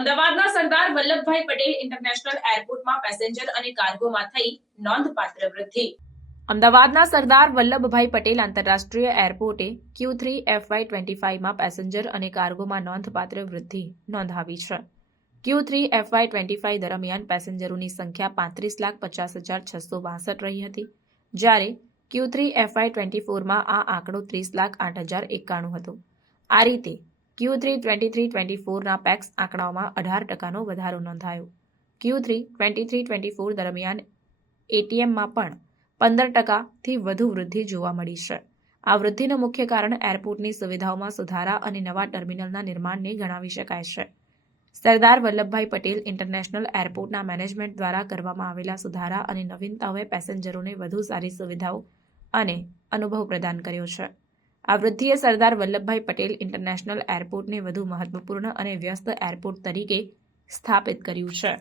અમદાવાદના Sardar Vallabhbhai Patel international એરપોર્ટમાં passenger અને કાર્ગોમાં થઈ નોંધપાત્ર વૃદ્ધિ. અમદાવાદના સરદાર વલ્લભભાઈ પટેલ આંતરરાષ્ટ્રીય એરપોર્ટે Q3 FY25માં પેસેન્જર અને કાર્ગોમાં નોંધપાત્ર વૃદ્ધિ નોંધાવી છે. Q3 FY25 દરમિયાન પેસેન્જરોની સંખ્યા 35,50,662 રહી હતી, જ્યારે Q3 FY24માં આ આંકડો 30,08,091 હતો. આ રીતે Q3 23-24ના પેક્સ આંકડાઓમાં 18% વધારો નોંધાયો. Q3 23-24 દરમિયાન ATMમાં પણ 15%થી વધુ વૃદ્ધિ જોવા મળી છે. આ વૃદ્ધિનું મુખ્ય કારણ એરપોર્ટની સુવિધાઓમાં સુધારા અને નવા ટર્મિનલના નિર્માણને ગણાવી શકાય છે. સરદાર વલ્લભભાઈ પટેલ ઇન્ટરનેશનલ એરપોર્ટના મેનેજમેન્ટ દ્વારા કરવામાં આવેલા સુધારા અને નવીનતાઓએ પેસેન્જરોને વધુ સારી સુવિધાઓ અને અનુભવ પ્રદાન કર્યો છે. આ વૃદ્ધિએ સરદાર વલ્લભભાઈ પટેલ ઇન્ટરનેશનલ એરપોર્ટને વધુ મહત્વપૂર્ણ અને વ્યસ્ત એરપોર્ટ તરીકે સ્થાપિત કર્યું છે.